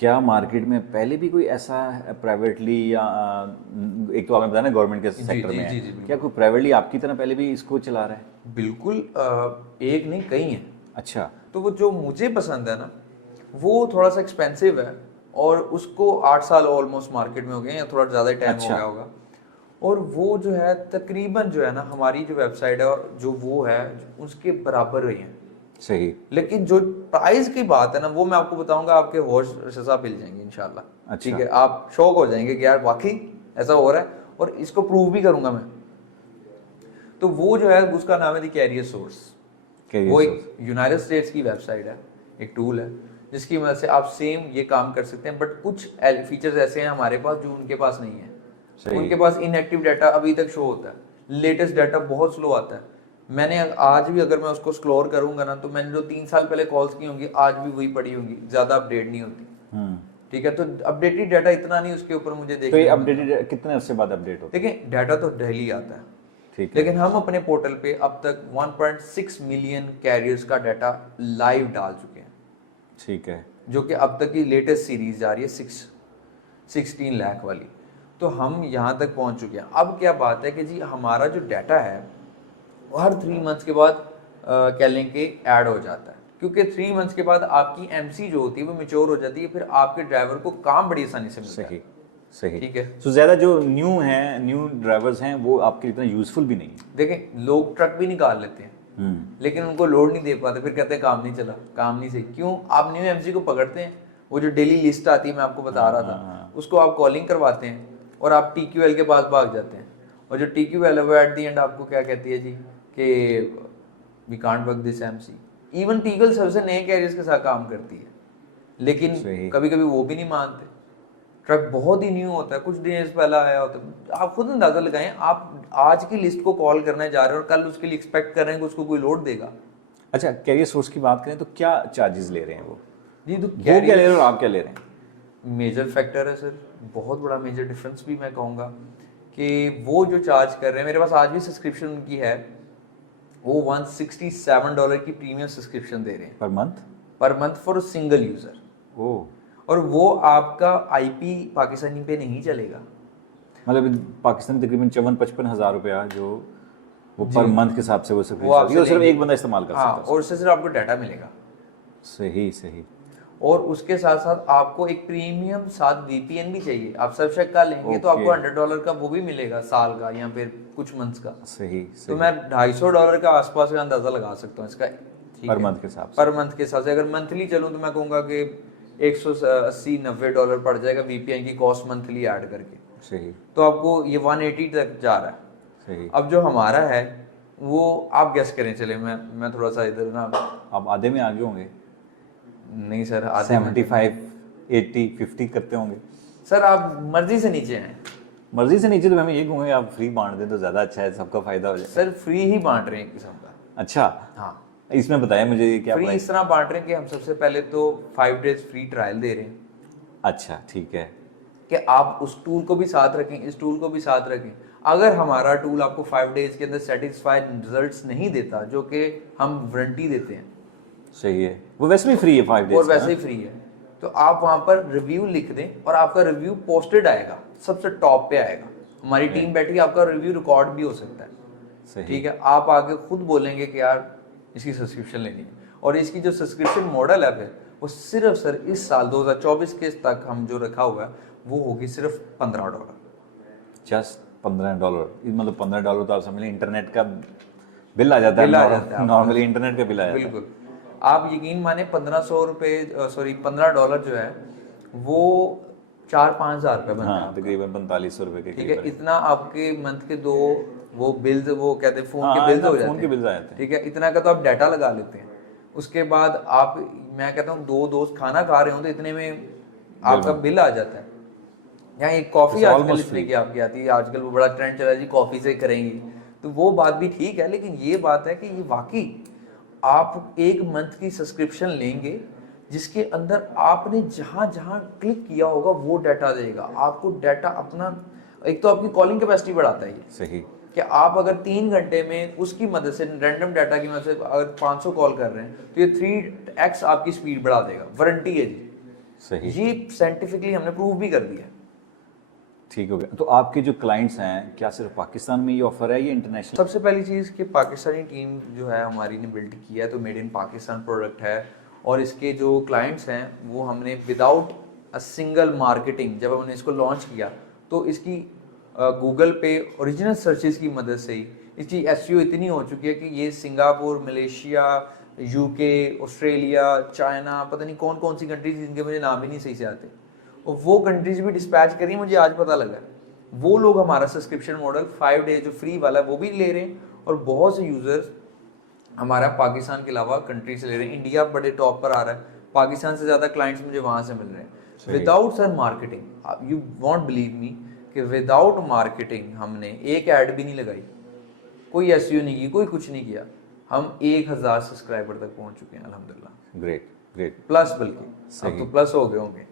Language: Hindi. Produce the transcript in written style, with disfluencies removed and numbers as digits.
क्या मार्केट में पहले भी कोई ऐसा प्राइवेटली या एक तो आपने बताया ना गवर्नमेंट के जी सेक्टर जी में जी है, जी क्या बिल्कुल कोई प्राइवेटली आपकी तरह पहले भी इसको चला रहा है? बिल्कुल। एक नहीं कई हैं। अच्छा। तो वो जो मुझे पसंद है ना, वो थोड़ा सा एक्सपेंसिव है, और उसको 8 साल ऑलमोस्ट मार्केट में हो गए, या थोड़ा ज़्यादा टाइम हो अच्छा। गया होगा। और वो जो है तकरीबन जो है ना, हमारी जो वेबसाइट है और जो वो है उसके बराबर ही है। सही। लेकिन जो प्राइस की बात है ना, वो मैं आपको बताऊंगा, आपके होश हिसाब मिल जाएंगे इंशाल्लाह। ठीक अच्छा। है, आप शौक हो जाएंगे कि यार वाकई ऐसा हो रहा है, और इसको प्रूव भी करूंगा मैं। तो वो जो है उसका नाम है द कैरियर सोर्स। कैरियर वो सोर्स। एक यूनाइटेड स्टेट्स की वेबसाइट है, एक टूल है जिसकी मदद से आप सेम ये काम कर सकते हैं, बट कुछ फीचर्स ऐसे हैं हमारे पास जो उनके पास नहीं है। सही। उनके पास इनएक्टिव डाटा अभी तक शो होता है, लेटेस्ट डाटा बहुत स्लो आता है। मैंने आज भी अगर मैं उसको स्क्रॉल करूंगा ना, तो मैंने जो 3 साल पहले कॉल्स की होंगी आज भी वही पड़ी होंगी, ज्यादा अपडेट नहीं होती। हम्म। ठीक है, तो अपडेटेड डाटा इतना नहीं उसके ऊपर मुझे तो ये देखने को मिलता। अपडेटेड कितने अर्से बाद अपडेट होता है? देखिए, डाटा तो डेली आता है, ठीक है। लेकिन हम अपने पोर्टल पे अब तक 1.6 मिलियन कैरियर्स का डाटा लाइव डाल चुके हैं, ठीक है। जो कि अब तक की लेटेस्ट सीरीज जा रही है 16 लाख वाली। तो हम यहाँ तक पहुँच चुके हैं। अब क्या बात है कि जी हमारा जो डाटा है वो हर 3 मंथ्स के बाद कह लें कि ऐड हो जाता है, क्योंकि 3 मंथ्स के बाद आपकी एमसी जो होती है वो मेच्योर हो जाती है, फिर आपके ड्राइवर को काम बड़ी आसानी से मिलता है। सही। सही। ठीक है। सो ज़्यादा जो न्यू हैं, न्यू ड्राइवर्स हैं, वो आपके लिए इतना यूजफुल भी नहीं है। देखें, लोग ट्रक भी निकाल लेते हैं, लेकिन उनको लोड नहीं दे पाते, फिर कहते हैं काम नहीं चला, काम नहीं सही। क्यों? आप न्यू एमसी को पकड़ते हैं, वो जो डेली लिस्ट आती है मैं आपको बता रहा था, उसको आप कॉलिंग करवाते हैं और आप टीक्यूएल के पास भाग जाते हैं, और जो टीक्यूएल है वो एट दी एंड आपको क्या कहती है जी कि we can't work this MC. Even टीगल सबसे नए कैरियर्स के साथ काम करती है, लेकिन सही। कभी कभी वो भी नहीं मानते। ट्रक बहुत ही न्यू होता है, कुछ दिन पहले आया होता है। आप खुद अंदाजा लगाएं, आप आज की लिस्ट को कॉल करने जा रहे हैं और कल उसके लिए एक्सपेक्ट कर रहे हैं कि उसको कोई लोड देगा। अच्छा, कैरियर सोर्स की बात करें तो क्या चार्जेस ले रहे हैं वो? जी, तो वो क्या ले रहे हैं और आप क्या ले रहे हैं? मेजर फैक्टर है सर, बहुत बड़ा मेजर डिफरेंस भी मैं कहूँगा कि वो जो चार्ज कर रहे हैं, मेरे पास आज भी सब्सक्रिप्शन उनकी है, वो $167 की प्रीमियम सब्सक्रिप्शन दे रहे हैं per month for single user. ओ, और वो आपका आईपी पाकिस्तानी पे नहीं चलेगा। मतलब पाकिस्तान में तकरीबन 54-55 हज़ार रुपया जो वो पर मंथ के हिसाब से वो वो सब्सक्रिप्शन, आपसे ये सिर्फ लेंगे। एक बंदा इस्तेमाल कर हाँ, सकता है। और उससे सिर्फ आपको डाटा मिलेगा। सही। सही। और उसके साथ साथ आपको एक प्रीमियम साथ वीपीएन भी चाहिए। आप सबशेक का लेंगे तो आपको ओके। $100 का वो भी मिलेगा साल का, या फिर कुछ मंथ्स का। सही। तो सही। मैं $250 का आसपास का अंदाजा लगा सकता हूँ इसका। ठीक पर है, मंथ के हिसाब से। पर मंथ के हिसाब से अगर मंथली चलूँ तो मैं कहूँगा कि $180-90 पड़ जाएगा वीपीएन की कॉस्ट मंथली ऐड करके। सही। तो आपको ये 180 तक जा रहा है। सही। अब जो हमारा है वो आप गेस करें, चले मैं थोड़ा सा इधर ना, आप आधे में आगे होंगे? नहीं सर, आधे में 75, 80, 50 करते होंगे? सर आप मर्जी से नीचे हैं। मर्जी से नीचे तो मैं ये कहूँगा आप फ्री बांट दें तो ज़्यादा अच्छा है, सबका फायदा हो जाए। सर फ्री ही बांट रहे हैं एक किस्म का। अच्छा, हाँ, इसमें बताया मुझे क्या फ्री प्राइस? इस तरह बांट रहे हैं कि हम सबसे पहले तो 5 डेज फ्री ट्रायल दे रहे हैं, अच्छा, ठीक है। कि आप उस टूल को भी साथ रखें, इस टूल को भी साथ रखें। अगर हमारा टूल आपको 5 डेज के अंदर सेटिस्फाइड रिजल्ट्स नहीं देता, जो कि हम वारंटी देते हैं, सही है, वो वैसे भी फ्री है 5 डेज और वैसे ही फ्री है, तो आप वहां पर रिव्यू लिख दें और आपका रिव्यू पोस्टेड आएगा, सबसे टॉप पे आएगा। हमारी टीम बैठी, आपका रिव्यू रिकॉर्ड भी हो सकता है। सही। ठीक है, आप आगे खुद बोलेंगे कि यार इसकी सब्सक्रिप्शन लेनी है। और इसकी जो सब्सक्रिप्शन मॉडल है फिर वो सिर्फ सर इस साल 2024 के तक हम जो रखा हुआ है वो होगी सिर्फ $15। जस्ट $15, मतलब $15 तो आप समझ लें इंटरनेट का बिल आ जाता बिल आ जाता है, है नॉर्मली इंटरनेट का बिल आ जाता है। बिल्कुल। आप यकीन माने $15 वो 4-5 हज़ार रुपये बनता है हाँ, आपका। तकरीबन 4500 रुपये के ठीक है, करीब। इतना आपके मंथ के 2 वो बिल्स, वो कहते हैं फोन हाँ, के बिल्स हो फोन जाते के हैं। बिल्स आ जाते हैं। ठीक है, इतना का तो आप डाटा लगा लेते हैं। उसके बाद आप, मैं कहता हूँ 2 दोस्त खाना खा रहे हो तो इतने में आपका बिल आ जाता है। यहाँ एक कॉफ़ी आजकल इतने की आपकी आती है, आजकल वो बड़ा ट्रेंड चला है जी कॉफ़ी से करेंगी, तो वो बात भी ठीक है, लेकिन ये बात है कि ये वाकई आप एक मंथ की सब्सक्रिप्शन लेंगे जिसके अंदर आपने जहाँ जहाँ क्लिक किया होगा वो डाटा देगा आपको। डाटा अपना, एक तो आपकी कॉलिंग कैपेसिटी बढ़ाता है ये। सही। कि आप अगर 3 घंटे में उसकी मदद से, रैंडम डाटा की मदद से अगर 500 कॉल कर रहे हैं तो ये 3x आपकी स्पीड बढ़ा देगा, वारंटी है जी। सही। ये साइंटिफिकली हमने प्रूव भी कर दिया है। ठीक हो गया। तो आपके जो क्लाइंट्स हैं क्या सिर्फ पाकिस्तान में ये ऑफर है या इंटरनेशनल? सबसे पहली चीज़ कि पाकिस्तानी टीम जो है हमारी ने बिल्ड किया है, तो मेड इन पाकिस्तान प्रोडक्ट है, और इसके जो क्लाइंट्स हैं वो हमने विदाउट अ सिंगल मार्केटिंग, जब हमने इसको लॉन्च किया तो इसकी गूगल पे ओरिजिनल सर्चेस की मदद से ही इसकी एसईओ इतनी हो चुकी है कि ये Singapore, Malaysia, UK, Australia, China, पता नहीं कौन कौन सी कंट्रीज जिनके मुझे नाम ही नहीं सही से आते, और वो कंट्रीज भी डिस्पैच करी, मुझे आज पता लगा। वो लोग हमारा सब्सक्रिप्शन मॉडल 5 डेज जो फ्री वाला है वो भी ले रहे हैं, और बहुत से यूजर्स हमारा पाकिस्तान के अलावा कंट्री से ले रहे हैं। इंडिया बड़े टॉप पर आ रहा है, पाकिस्तान से ज़्यादा क्लाइंट्स मुझे वहाँ से मिल रहे हैं without sir marketing. You won't believe me कि विदाउट मार्केटिंग हमने एक ऐड भी नहीं लगाई, कोई एसईओ नहीं की, कोई कुछ नहीं किया, हम 1000 सब्सक्राइबर तक पहुंच चुके हैं अल्हम्दुलिल्लाह। Great great. प्लस, बल्कि अब तो प्लस हो गए होंगे।